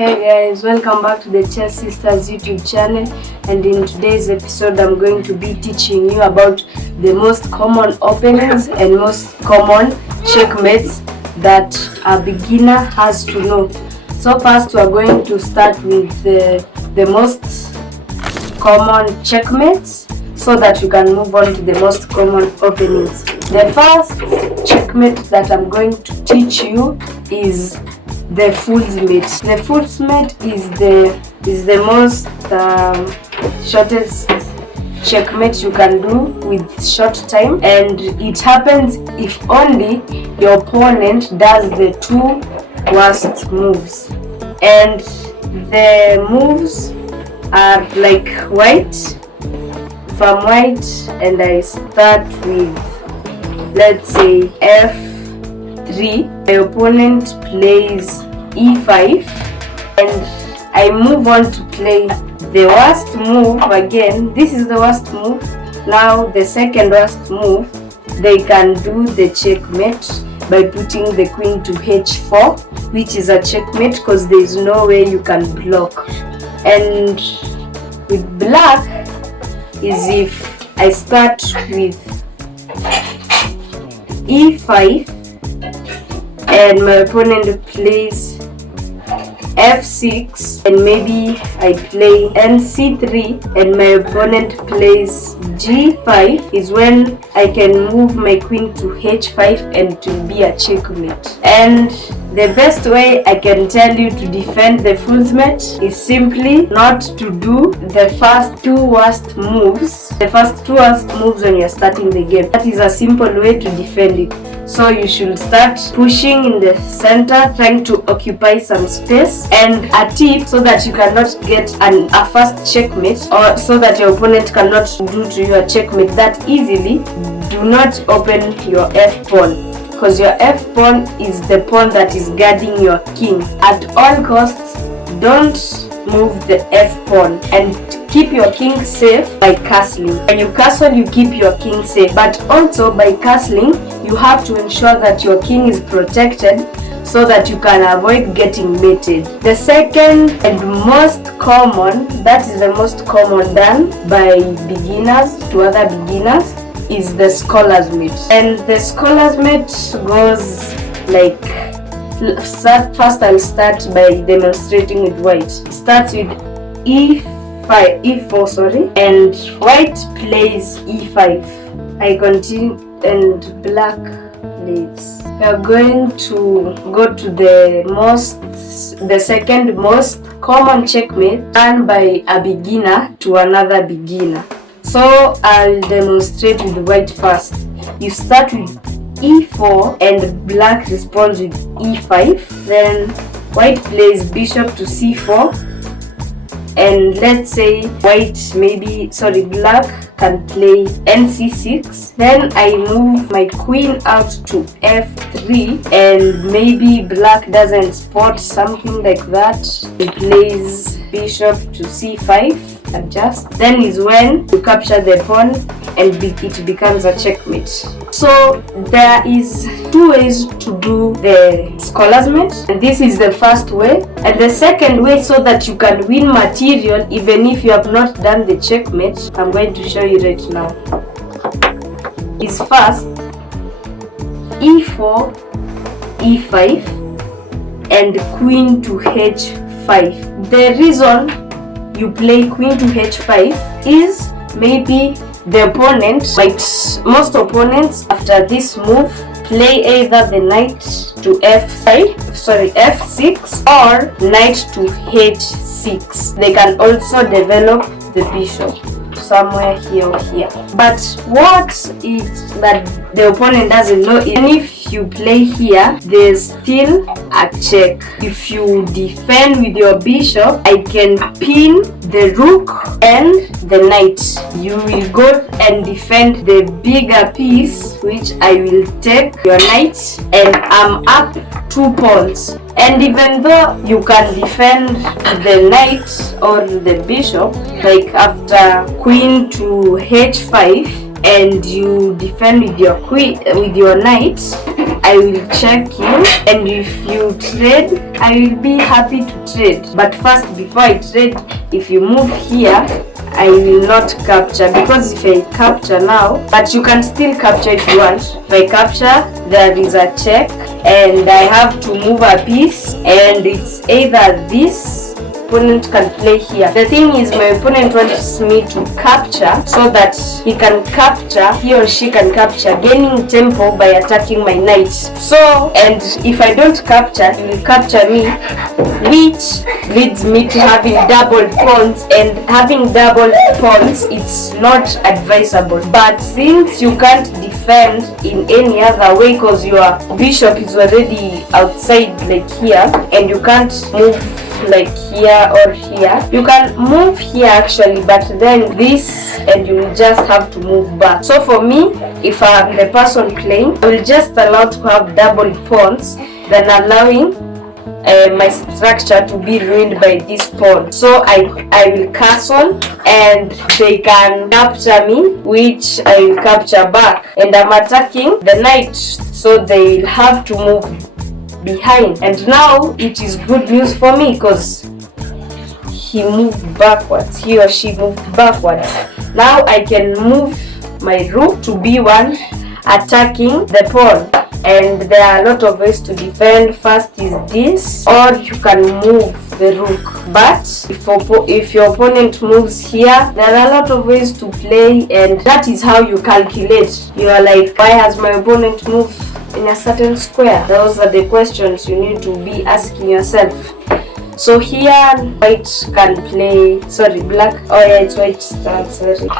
Hey guys, welcome back to the Chess Sisters YouTube channel, and in today's episode I'm going to be teaching you about the most common openings and most common checkmates that a beginner has to know. So first we are going to start with the most common checkmates so that you can move on to the most common openings. The first checkmate that I'm going to teach you is the fool's mate. The fool's mate is the most shortest checkmate you can do with short time, and it happens if only your opponent does the two worst moves. And the moves are like white. If I'm white and I start with, let's say, F3, my opponent plays E5, and I move on to play the worst move again. This is the worst move. Now the second worst move, they can do the checkmate by putting the queen to H4, which is a checkmate because there is no way you can block. And with black is if I start with E5 and my opponent plays F6, and maybe I play NC3 and my opponent plays G5, is when I can move my queen to H5 and it will be a checkmate. And the best way I can tell you to defend the fool's mate is simply not to do the first two worst moves. The first two worst moves when you're starting the game. That is a simple way to defend it. So you should start pushing in the center, trying to occupy some space. And a tip so that you cannot get a fast checkmate, or so that your opponent cannot do to you a checkmate that easily, do not open your F pawn, because your F pawn is the pawn that is guarding your king. At all costs, don't move the F pawn, and keep your king safe by castling. When you castle, you keep your king safe, but also by castling, you have to ensure that your king is protected so that you can avoid getting mated. The second and most common, that is the most common done by beginners to other beginners, is the scholar's mate. And the scholar's mate goes like, first I'll start by demonstrating with white. It starts with E4, and white plays E5. I continue and black plays. We are going to go to the second most common checkmate done by a beginner to another beginner. So I'll demonstrate with white first. You start with E4 and black responds with E5. Then white plays bishop to C4, and let's say black can play NC6. Then I move my queen out to F3, and maybe black doesn't spot something like that. He plays bishop to C5. Adjust. Then is when you capture the pawn and it becomes a checkmate. So there is two ways to do the scholar's mate, and this is the first way. And the second way, so that you can win material even if you have not done the checkmate, I'm going to show you right now, is first E4, E5 and queen to H5. The reason you play queen to H5 is maybe the opponent, like most opponents after this move, play either the knight to F6 or knight to H6. They can also develop the bishop somewhere here or here. But what is that the opponent doesn't know is, even if you play here, there's still a check. If you defend with your bishop, I can pin the rook and the knight. You will go and defend the bigger piece, which I will take your knight, and I'm up 2 pawns. And even though you can defend the knight or the bishop, like after queen to H5, and you defend with your knight, I will check you, and if you trade, I will be happy to trade. But first, before I trade, if you move here, I will not capture, because if I capture now, but you can still capture if you want. If I capture, there is a check, and I have to move a piece, and it's either this. Opponent can play here. The thing is, my opponent wants me to capture so that he or she can capture, gaining tempo by attacking my knight. So, and if I don't capture, he will capture me, which leads me to having double pawns, and having double pawns, it's not advisable. But since you can't defend in any other way because your bishop is already outside like here, and you can't move like here or here, you can move here actually, but then this, and you will just have to move back. So for me, if I'm the person playing, I will just allow to have double pawns than allowing my structure to be ruined by this pawn. So I will castle, and they can capture me, which I will capture back, and I'm attacking the knight, so they will have to move behind. And now it is good news for me because he moved backwards, he or she moved backwards. Now I can move my rook to b1, attacking the pawn, and there are a lot of ways to defend. First is this, or you can move the rook, but if your opponent moves here, there are a lot of ways to play, and that is how you calculate. You are like, why has my opponent moved in a certain square? Those are the questions you need to be asking yourself. So here, white can play, black, oh yeah, it's white,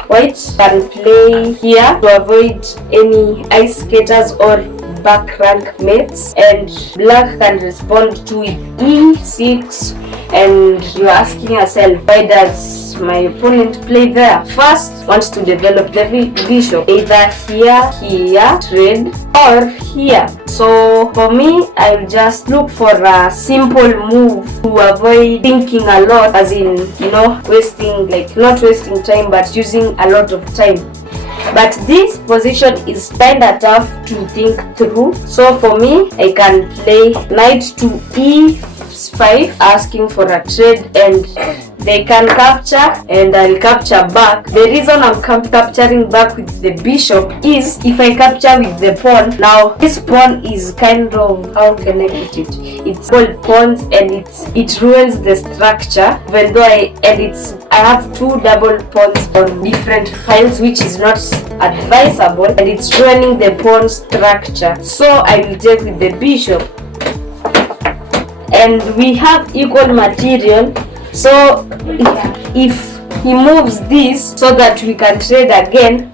white can play here to avoid any ice skaters or back rank mates, and black can respond to it e6, and you're asking yourself, why does my opponent play there? First, wants to develop the bishop, either here, trade, or here. So for me, I'll just look for a simple move to avoid thinking a lot, as in, wasting, not wasting time, but using a lot of time. But this position is kinda tough to think through. So for me, I can play knight to e5, asking for a trade, and they can capture, and I'll capture back. The reason I'm capturing back with the bishop is if I capture with the pawn, now this pawn is kind of, how can I put it? It's called pawns, and it ruins the structure. Even though I have two double pawns on different files, which is not advisable, and it's ruining the pawn structure. So I will take with the bishop, and we have equal material. So if he moves this so that we can trade again,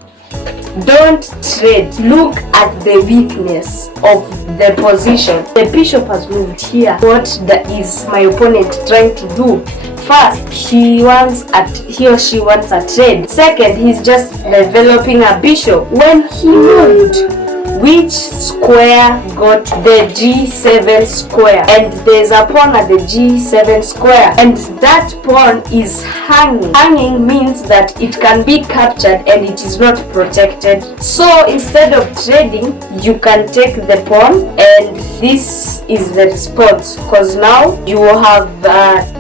don't trade. Look at the weakness of the position. The bishop has moved here. What is my opponent trying to do? First, he or she wants a trade. Second, he's just developing a bishop. When he moved, which square got the G7 square? And there's a pawn at the G7 square, and that pawn is hanging. Hanging means that it can be captured and it is not protected. So instead of trading, you can take the pawn, and this is the response, because now you have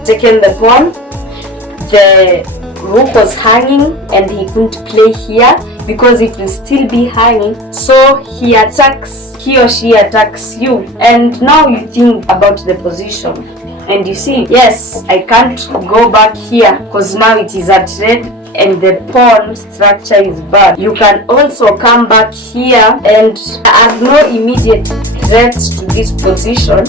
taken the pawn. The rook was hanging and he couldn't play here because it will still be hanging. So he or she attacks you, and now you think about the position, and you see, yes, I can't go back here because now it is a trade and the pawn structure is bad. You can also come back here, and I have no immediate threats to this position,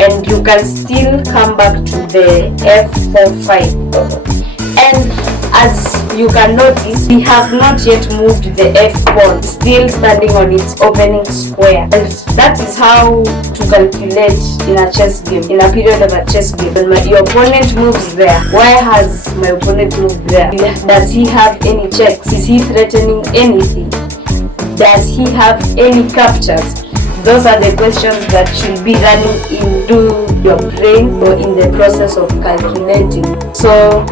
and you can still come back to the f4 file. And as you can notice, we have not yet moved the f-pawn, still standing on its opening square. And that is how to calculate in a chess game, in a period of a chess game. When your opponent moves there, why has my opponent moved there? Does he have any checks? Is he threatening anything? Does he have any captures? Those are the questions that should be running into your brain or in the process of calculating. So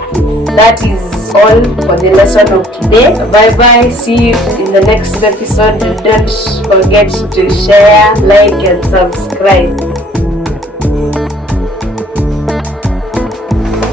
that is all for the lesson of today. Bye bye. See you in the next episode. Don't forget to share, like, and subscribe.